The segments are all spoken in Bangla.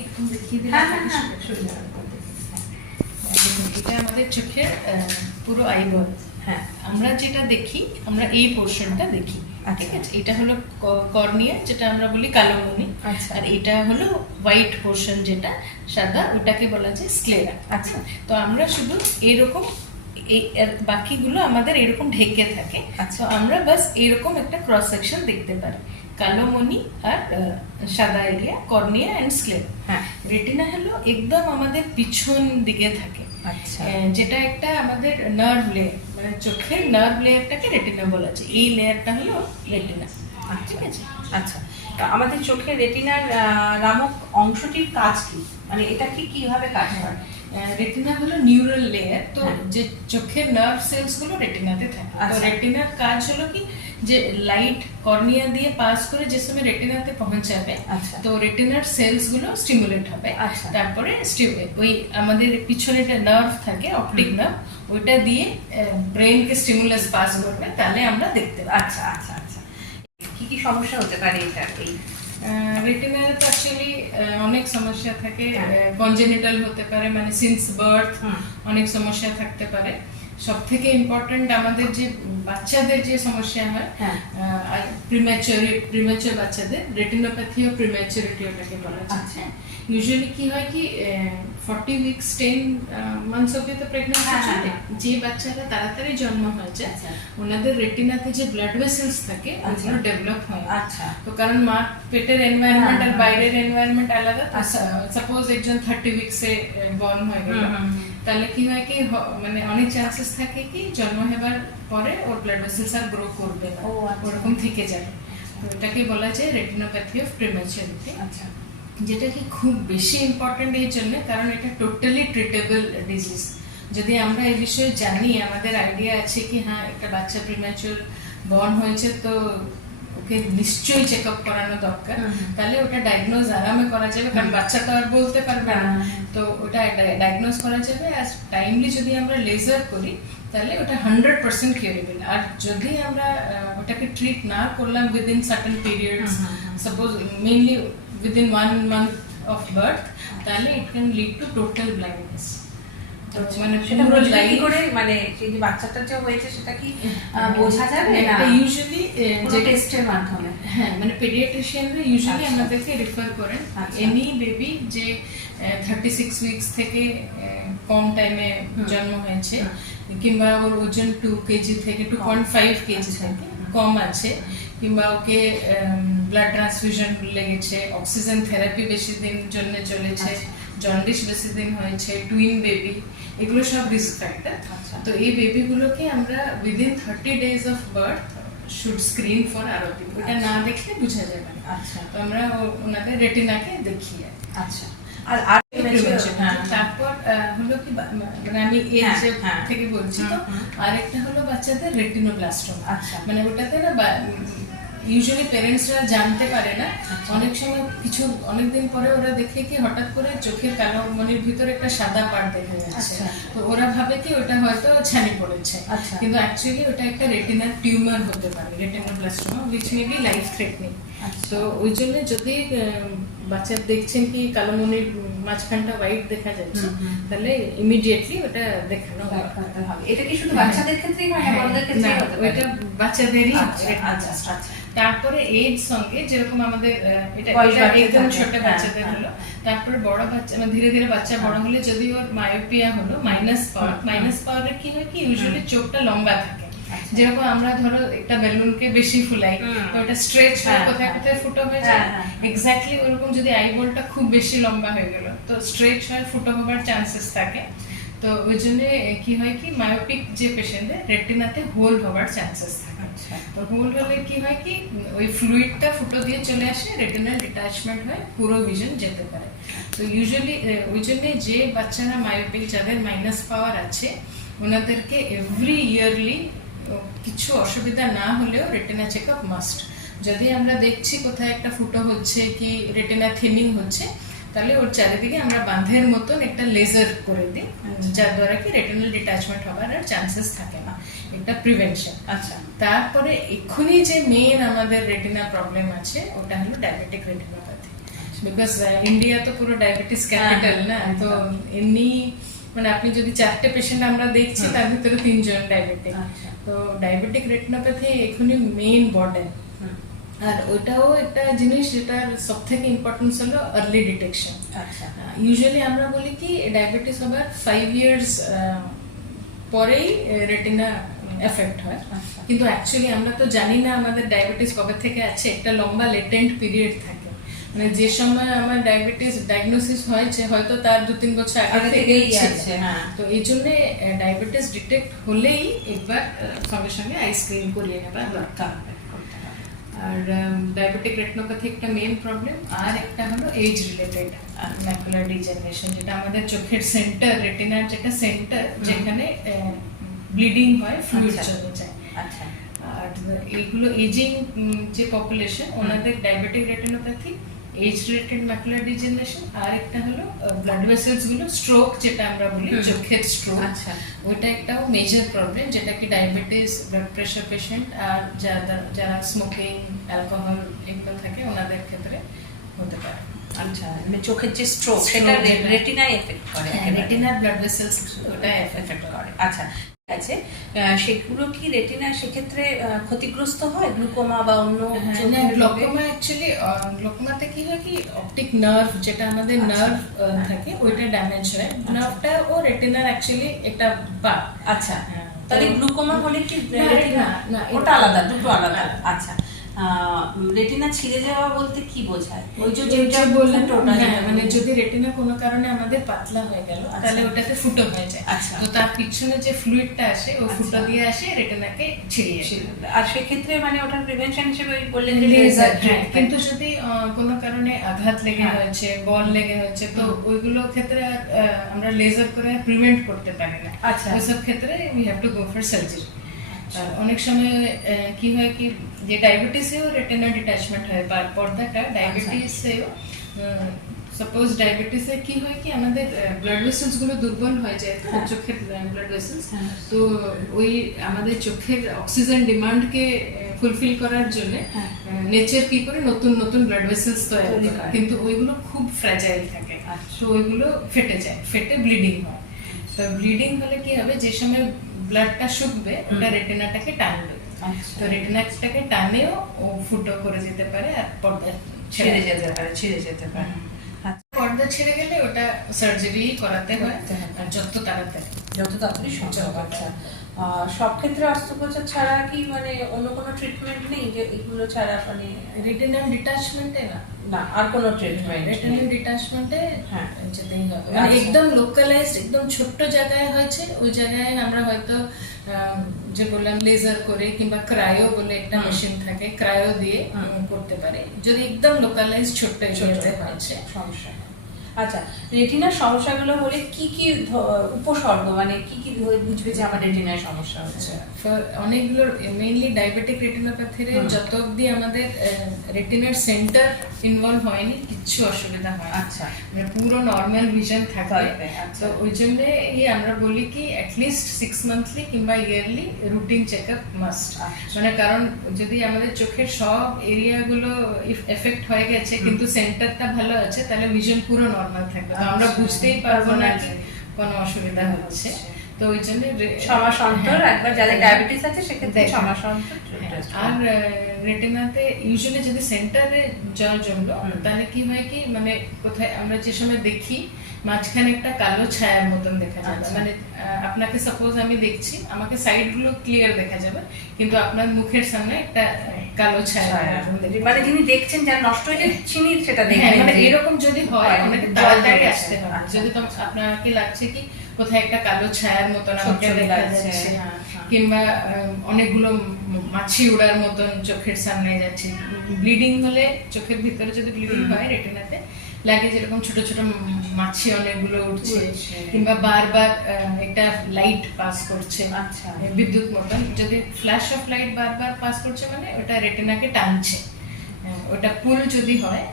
একটু দেখিয়ে দিলে এটা আমাদের চোখের পুরো আইবল। হ্যাঁ, আমরা যেটা দেখি আমরা এই পোর্শনটা দেখি, ঠিক আছে? এটা হলো কর্নিয়া, যেটা আমরা বলি কালো মণি। আচ্ছা। আর এটা হলো হোয়াইট পোর্শন, যেটা সাদা, ওটাকে বলা যায় স্ক্লেরা। আচ্ছা। তো আমরা শুধু এরকম বাকিগুলো আমাদের এরকম ঢেকে থাকে। আচ্ছা। তো আমরা বাস এরকম একটা ক্রস সেকশন দেখতে পারি, কালো মণি আর সাদা এরিয়া, কর্নিয়া অ্যান্ড স্ক্লেরা। হ্যাঁ, রেটিনা হলো একদম আমাদের পিছন দিকে থাকে। আচ্ছা। যেটা একটা আমাদের নার্ভ লেয়ার, মানে চোখের নার্ভ লেয়ারটাকে রেটিনা বলা যায়। এই লেয়ারটা হলো রেটিনা, ঠিক আছে? আচ্ছা, আমাদের চোখের রেটিনার নামক অংশটির কাজ কি, মানে এটা কি কিভাবে কাজ করে? রেটিনা হলো নিউরাল লেয়ার। তো যে চোখের নার্ভ সেলস গুলো রেটিনাতে থাকে। তো রেটিনার কাজ হলো কি, যে লাইট কর্নিয়া দিয়ে পাস করে যে সময় রেটিনাতে পৌঁছাবে, তো রেটিনার সেলস গুলো স্টিমুলেট হবে। তারপরে ওই আমাদের পিছনে যে নার্ভ থাকে, অপটিক নার্ভ, ওইটা দিয়ে ব্রেনকে স্টিমুলাস পাস করবে, তাহলে আমরা দেখতে পাই। আচ্ছা আচ্ছা আচ্ছা, কি কি সমস্যা হতে পারে এটা? এই রেটিনার তো অ্যাকচুয়ালি অনেক সমস্যা থাকে। কনজেনিটাল হতে পারে, মানে সিন্স বার্থ অনেক সমস্যা থাকতে পারে। সব থেকে ইম্পর্টেন্ট আমাদের যে বাচ্চাদের যে সমস্যা হয়, প্রিম্যাচুর বাচ্চাদের রেটিনোপ্যাথি ও প্রিম্যাচুরিটি ওটাকে বলা যায়। ইউজুয়ালি কি হয় কি, 40 উইকস 10 মান্থস অবধি তো প্রেগন্যান্সি চলে। যে বাচ্চারা তাড়াতাড়ি জন্ম হয়ে যায়, ওনাদের রেটিনাতে যে ব্লাড ভেসেলস থাকে ওগুলো ডেভেলপ হয়। তো কারণ মা পেটের এনভায়রনমেন্ট আর বাইরের এনভায়রনমেন্ট আলাদা। সাপোজ একজন 30 উইকসে বর্ন হয়ে গেল, তাহলে কি হয় কি, মানে অনেক চান্সেস থাকে কি জন্ম হবার পরে ওর ব্লাড ভেসেলস আর গ্রো করবে না, ওরকম থেকে যাবে। তো এটাকে বলা যায় রেটিনোপ্যাথি অফ প্রিম্যাচুরিটি। আচ্ছা, যেটা কি খুব বেশি ইম্পর্টেন্ট এই জন্য, কারণ এটা টোটালি ট্রিটেবল ডিজিজ। যদি আমরা এই বিষয়ে জানি, আমাদের আইডিয়া আছে কি হ্যাঁ একটা বাচ্চা প্রিম্যাচুর বর্ন হয়েছে, তো ওকে নিশ্চয়ই চেক আপ করানো দরকার, তাহলে ওটা ডায়াগনোজ আরামে করা যাবে। কারণ বাচ্চা তো আর বলতে পারবে না, তো ওটা ডায়াগনোজ করা যাবে। আর টাইমলি যদি আমরা লেজার করি, তাহলে ওটা 100% কিউরেবল। আর যদি আমরা ওটাকে ট্রিট না করলাম within certain periods, suppose mainly within 1 month of birth, তাহলে it can lead to total blindness. তো মানে পুরো লাইফ করে, মানে এই যে বাচ্চাটা যে হয়েছে সেটা কি বোঝা যাবে না? এটা ইউজুয়ালি যে টেস্টের মাধ্যমে, হ্যাঁ, মানে পেডিয়াট্রিশিয়ানরা ইউজুয়ালি আমাদেরকে রেফার করেন এনি বেবি যে 36 উইকস থেকে কম টাইমে জন্ম হয়েছে, কিংবা ওর ওজন 2 কেজি থেকে 2.5 কেজি থেকে কম আছে, কিংবা ওকে ব্লাড ট্রান্সফিউশন লেগেছে, অক্সিজেন থেরাপি বেশি দিন জন্য চলেছে, জন্ডিস বেশি দিন হয়েছে, টুইন বেবি, এগুলো সব রিস্ক ফ্যাক্টর। তো এই বেবিগুলোকে আমরা within 30 days of birth should screen for ROP. ওটা না দেখলে বোঝা যাবে না। তো আমরা ওনাদের রেটিনাকে দেখি। আচ্ছা, আর তারপর হলো কি, মানে আমি এর থেকে বলছি, তো আরেকটা হলো বাচ্চাদের রেটিনোব্লাস্টোমা। মানে ওটাতে না ইউজুয়ালি প্যারেন্টসরা জানতে পারে না। অনেক সময় কিছু অনেকদিন পরে ওরা দেখে কি হঠাৎ করে চোখের কালো মনির ভিতরে একটা সাদা পাড় দেখা যাচ্ছে, তো ওরা ভাবে কি ওটা হয়তো ছানি পড়েছে, কিন্তু অ্যাকচুয়ালি ওটা একটা রেটিনার টিউমার হতে পারে, retinoblastoma, which may be life threatening. তো ওই জন্য যদি বাচ্চা দেখছেন কি কালো মনির মাঝখানটা হোয়াইট দেখা যাচ্ছে, তাহলে ইমিডিয়েটলি ওটা দেখানো হবে। এটা কি শুধু বাচ্চাদের ক্ষেত্রেই হয় না, বড়দের ক্ষেত্রেও হতে পারে? ওটা বাচ্চাদেরই। তারপরে এজ সঙ্গে, যেরকম আমাদের এটা একদম ছোট বাচ্চাদের হলো, তারপরে বড় বাচ্চা ধীরে ধীরে বাচ্চা বড় হলে যদি ওর মায়োপিয়া হলো, মাইনাস পাওয়ারে কি হয় কি, ইউজুয়ালি চোখটা লম্বা থাকে। যেরকম আমরা ধরো একটা বেলুনকে বেশি ফুলাই, তো ওটা স্ট্রেচ হয়ে কোথায় কোথায় ফুটো হয়ে যায়, এক্স্যাক্টলি ওরকম যদি আইবলটা খুব বেশি লম্বা হয়ে গেল, তো স্ট্রেচ হয়ে ফুটো হবার চান্সেস থাকে। তো ওই জন্য কি হয় কি, মায়োপিক যে পেশেন্টদের রেটিনাতে হোল হওয়ার চান্সেস থাকে। তো হোল হলে কি হয় কি, ওই ফ্লুইডটা ফুটো দিয়ে চলে আসে, রেটিনাল ডিটাচমেন্ট হয়, পুরো ভিশন যেতে পারে। তো ইউজুয়ালি ওই জন্য যে বাচ্চারা মায়োপিক, যাদের মাইনাস পাওয়ার আছে, ওনাদেরকে এভরি ইয়ারলি কিছু অসুবিধা না হলেও রেটিনা চেক আপ মাস্ট। যদি আমরা দেখছি কোথায় একটা ফুটো হচ্ছে কি রেটিনা থিনিং হচ্ছে, তাহলে ওর চারিদিকে আমরা বাঁধের মতন একটা লেজার করে দিই, যার দ্বারা কি রেটিনাল ডিটাচমেন্ট হবার আর চান্সেস থাকে না, এটা প্রিভেনশন। তারপরে এক্ষুনি যে মেন আমাদের রেটিনা প্রবলেম আছে, ওটা হলো ডায়াবেটিক রেটিনোপ্যাথি। বিকজ ইন্ডিয়া তো পুরো ডায়াবেটিস ক্যাপিটাল না, তো এমনি মানে আপনি যদি 4টে পেশেন্ট আমরা দেখছি তার ভিতরে 3 জন ডায়াবেটিক। তো ডায়াবেটিক রেটিনোপ্যাথি এখনই মেইন বার্ডেন। আর ওটাও একটা জিনিস যেটার সব থেকে ইম্পর্টেন্স হলো আর্লি ডিটেকশন। ইউজুয়ালি আমরা বলি কি ডায়াবেটিস হবার 5 ইয়ার্স পরেই রেটিনা এফেক্ট হয়, কিন্তু অ্যাকচুয়ালি আমরা তো জানি না আমাদের ডায়াবেটিস কবে থেকে আছে। একটা লম্বা লেটেন্ট পিরিয়ড থাকে, মানে যে সময় আমার ডায়াবেটিস ডায়াগনোসিস হয়েছে হয়তো তার 2-3 বছর আগে থেকেই আছে। তো এই জন্য ডায়াবেটিস ডিটেক্ট হলেই একবার সঙ্গে সঙ্গে আই স্ক্রিন করিয়ে নেওয়া দরকার। আর ডায়াবেটিক রেটিনোপ্যাথি একটা মেইন প্রবলেম। আর একটা হলো এজ রিলেটেড ম্যাকুলার ডিজেনারেশন, যেটা আমাদের চোখের সেন্টার, রেটিনার যেটা সেন্টার, যেখানে ব্লিডিং হয়, ফ্লুইড চলে যায়। আর এইগুলো এজিং যে পপুলেশন ওনাদের diabetic retinopathy, age related macular degeneration, আর একটা হলো ব্লাড ভেসেলস গুলো স্ট্রোক, যেটা আমরা বলি চোখের স্ট্রোক। ওইটা একটাও মেজর প্রবলেম, যেটা কি ডায়াবেটিস, ব্লাড প্রেশার পেশেন্ট আর যারা স্মোকিং, অ্যালকোহল এগুলো থাকে ওনাদের ক্ষেত্রে হতে পারে। মানে চোখের যে স্ট্রোক সেটা রেটিনায় এফেক্ট করে, রেটিনার ব্লাড ভেসেলস ওটা এফেক্ট করে। আছে সেগুলো কি রেটিনা সেক্ষেত্রে ক্ষতিগ্রস্ত হয়, গ্লুকোমা বা অন্য? গ্লুকোমা অ্যাকচুয়ালি গ্লুকোমাতে কি হয় কি অপটিক নার্ভ, যেটা আমাদের নার্ভ থাকে, ওইটা ড্যামেজ হয়। নার্ভটা ও রেটিনার অ্যাকচুয়ালি একটা পার্ট। তাহলে গ্লুকোমা হলে কি না, ওটা আলাদা, দুটো আলাদা। রেটিনা ছিঁড়ে যাওয়া বলতে কি বোঝায়? ওই যে বললেন মানে যদি রেটিনা কোনো কারণে আমাদের পাতলা হয়ে গেল তাহলে ওটাতে ফুটো হয়ে যায়। তো তার পিছনে যে ফ্লুইডটা আসে ওই ফুটো দিয়ে আসে রেটিনাকে ছিঁড়িয়ে। আর সেক্ষেত্রে মানে ওটার প্রিভেনশন হিসেবে বললেন লেজার। কিন্তু যদি কোনো কারণে আঘাত লেগে হয়েছে, বল লেগে হয়েছে, তো ওইগুলো ক্ষেত্রে আমরা লেজার করে প্রিভেন্ট করতে পারি না। ওইসব ক্ষেত্রে we have to go for surgery. অনেক সময় কি হয় কি যে ডায়াবেটিসেও রেটিনা ডিটাচমেন্ট হয়, পর্দাটা ডায়াবেটিসেও, সাপোজ ডায়াবেটিসে কি হয় কি আমাদের ব্লাড ভেসেলস গুলো দুর্বল হয়ে যায়, চোখের ব্লাড ভেসেলস। তো ওই আমাদের চোখের অক্সিজেন ডিমান্ডকে ফুলফিল করার জন্য নেচার কি করে নতুন নতুন ব্লাড ভেসেলস তৈরি করে, কিন্তু ওইগুলো খুব ফ্র্যাজাইল থাকে। তো ওইগুলো ফেটে যায়, ফেটে ব্লিডিং হয়। তো ব্লিডিং হলে কি হবে, যে সময় ব্লাডটা শুকবে ওটা রেটিনাটাকে টানবে। তো রেটিনাটাকে টানেও ও ফুটো করে যেতে পারে আর পর্দা ছেড়ে যেতে পারে। পর্দা ছেড়ে গেলে ওটা সার্জারি করাতে হয়, আর যত তাড়াতাড়ি সম্ভব। সব ক্ষেত্রে অস্ত্রোপচার ছাড়া কি মানে অন্য কোনো ট্রিটমেন্ট নেই, যে এগুলো ছাড়া মানে রেটিনাল ডিটাচমেন্টে না আর কোনো ট্রিটমেন্ট? রেটিনাল ডিটাচমেন্টে যেতেই হবে, মানে একদম লোকালাইজড, একদম ছোট্ট জায়গায় হয়েছে ওই জায়গায় আমরা হয়তো যে বললাম লেজার করে কিংবা ক্রায়ো বলে একটা মেশিন থাকে, ক্রায়ো দিয়ে করতে পারে যদি একদম লোকালাইজড ছোট্ট এরিয়াতে হয়েছে সমস্যা। রেটিনার সমস্যাগুলো হলে কি কি উপসর্গ, মানে কি কি বুঝবে যে আমার রেটিনার সমস্যা হচ্ছে? অনেকগুলো মেইনলি ডায়াবেটিক রেটিনোপ্যাথির যত অবধি আমাদের রেটিনার সেন্টার ইনভলভ হয়নি কিচ্ছু অসুবিধা হয়। মানে পুরো নর্মাল ভিশন থাকবে। তো ওই জন্য আমরা বলি কি অ্যাটলিস্ট 6 মান্থলি কিংবা ইয়ারলি রুটিন চেকআপ মাস্ট। মানে কারণ যদি আমাদের চোখের সব এরিয়াগুলো এফেক্ট হয়ে গেছে কিন্তু সেন্টারটা ভালো আছে, তাহলে ভিশন পুরো নরমাল থাকবে, তো আমরা বুঝতেই পারবো না কোনো অসুবিধা হচ্ছে। তো ওই জন্য 6 মাস অন্তর একবার যাদের ডায়াবেটিস আছে সেক্ষেত্রে 6 মাস অন্তর। আর রেটিনাতে ইউজুয়ালি যদি সেন্টারে জল জমলো তাহলে কি হয় কি মানে কোথায় আমরা যে সময় দেখি মাঝখানে একটা কালো ছায়ার মতন দেখা যাবে। মানে আপনাকে সাপোজ আমি দেখছি, আমাকে সাইড গুলো ক্লিয়ার দেখা যাবে কিন্তু আপনার মুখের সামনে একটা কালো ছায়া, মানে যিনি দেখছেন যার নষ্ট হয়ে যায় চিনি সেটা দেখবেন। মানে এরকম যদি হয় অনেকে তাড়াতাড়ি আসতে হবে। যদি আপনার কি লাগছে কি কোথায় একটা কালো ছায়ার মতন আমাকে দেখা যাচ্ছে, কিংবা অনেকগুলো মাছি উড়ার মতন চোখের সামনে যাচ্ছে, ব্লিডিং হলে চোখের ভিতরে যদি ব্লিডিং হয় রেটিনাতে লাগে যেরকম ছোট ছোট মাছি অনেকগুলো উঠছে, কিংবা বারবার একটা লাইট পাস করছে বিদ্যুৎ মতন, যদি ফ্ল্যাশ অফ লাইট বারবার পাস করছে মানে ওটা রেটিনাকে টানছে, ওটা পুল যদি হয়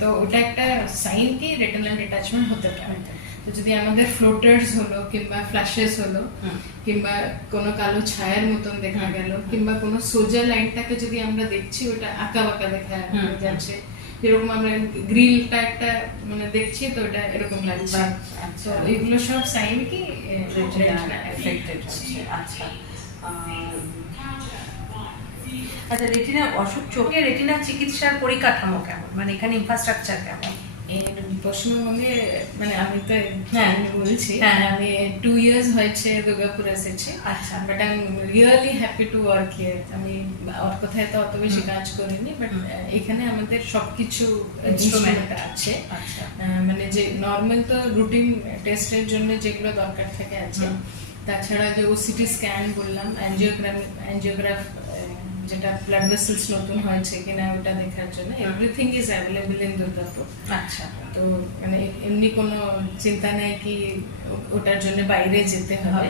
তো ওটা একটা সাইন কি রেটিনাল ডিটাচমেন্ট হতে পারে। তো যদি আমাদের ফ্লোটার্স হলো কিংবা ফ্ল্যাশেস হলো কিংবা কোনো কালো ছায়ার মতন দেখা গেল কিংবা কোনো সোজা লাইনটাকে যদি আমরা দেখছি ওটা আঁকা বাঁকা দেখা যাচ্ছে, যেরকম আমরা গ্রিলটা একটা মানে দেখছি তো এটা এরকম লাগছে। আচ্ছা, তো এগুলো সব সাইন কি রেটিনা এফেক্টেড হচ্ছে। আচ্ছা আচ্ছা, রেটিনা অসুখ চোখে রেটিনা চিকিৎসার পরিকাঠামো কেমন, মানে এখানে ইনফ্রাস্ট্রাকচার কেমন? পশ্চিমবঙ্গে মানে আমি তো আমি বলছি হ্যাঁ। আমি 2 years হয়েছে দুর্গাপুর এসেছি। আচ্ছা। But I am really happy to work here. আমি আর কোথায় তো অত বেশি কাজ করিনি, বাট এখানে আমাদের সবকিছু ইনস্ট্রুমেন্ট আছে। আচ্ছা। মানে যে নর্মাল তো রুটিন টেস্টের জন্য যেগুলো দরকার থাকে আছে, তাছাড়া যে ওসিটি স্ক্যান বললাম, অ্যাঞ্জিওগ্রাফ যেটা ব্লাড ভেসেলস নতুন হয়েছে কিনা ওটা দেখার জন্য everything is available in Durgapur. আচ্ছা, তো মানে এমনি কোনো চিন্তা নেই কি ওটার জন্য বাইরে যেতে হবে।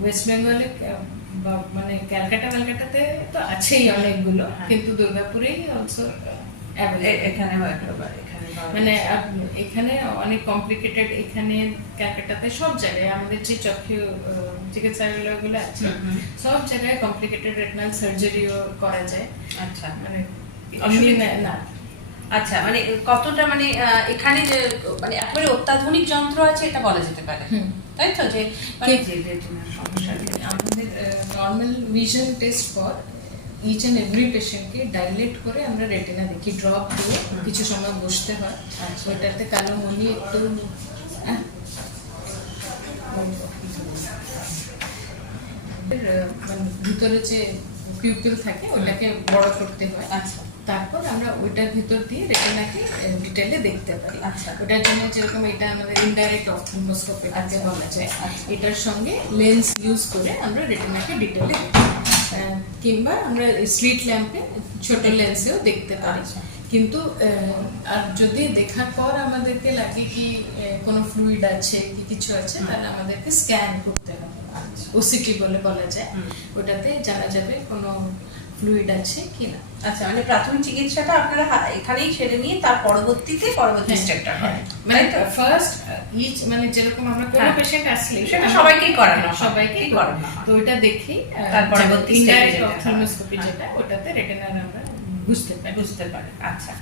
ওয়েস্ট বেঙ্গলে মানে ক্যালকাটাতে তো আছেই অনেকগুলো, কিন্তু দুর্গাপুরেই অলসো এখানে মানে এখানে অনেক কমপ্লিকেটেড, এখানে ক্যালকাটাতে সব জায়গায় আমাদের যে চক্ষু চিকিৎসালয়গুলো আছে সব জায়গায় কমপ্লিকেটেড রেটিনাল সার্জারিও করা যায়। আচ্ছা, মানে অসুবিধা না। আচ্ছা, মানে কতটা মানে এখানে যে মানে একেবারে অত্যাধুনিক যন্ত্র আছে এটা বলা যেতে পারে, তাই তো? যে মানে যে রেটিনার সমস্যা আমাদের normal vision test for each and every পেশেন্টকে ডাইলেট করে আমরা রেটিনা দেখি, ড্রপ দিয়ে কিছু সময় বসতে হয়। ওইটাতে কালো মনি একটু মানে ভিতরে যে পিউপিল থাকে ওটাকে বড় করতে হয়। আচ্ছা, তারপর আমরা ওইটার ভিতর দিয়ে রেটিনাকে ডিটেলে দেখতে পারি। আচ্ছা। ওটার জন্য যেরকম এটা আমাদের ইনডাইরেক্ট অপথলমোস্কোপি বলা যায়, এটার সঙ্গে লেন্স ইউজ করে আমরা রেটিনাকে ডিটেলে দেখি, কিংবা আমরা স্লিট ল্যাম্পে ছোট লেন্সেও দেখতে পারি। কিন্তু আর যদি দেখার পর আমাদেরকে লাগে কি কোনো ফ্লুইড আছে কি কিছু আছে, তাহলে আমাদেরকে স্ক্যান করতে হবে, ওসিটি বলে বলা যায়। ওটাতে জানা যাবে কোনো ফ্লুইড আছে কিনা। আচ্ছা, মানে প্রাথমিক চিকিৎসাটা আপনারা এখানেই সেরে নিয়ে তার পরবর্তী স্টেপটা হয়, মানে ফার্স্ট ইচ মানে যেরকম আমরা কোনো পেশেন্ট আসলে সেটা সবাইকেই করানো, সবাইকেই করানো। তো ওটা দেখি তার পরবর্তী ইনডাইরেক্ট অপথলমোস্কোপি যেটা ওটাতে রেটিনার আমরা বুঝতে পারি। আচ্ছা।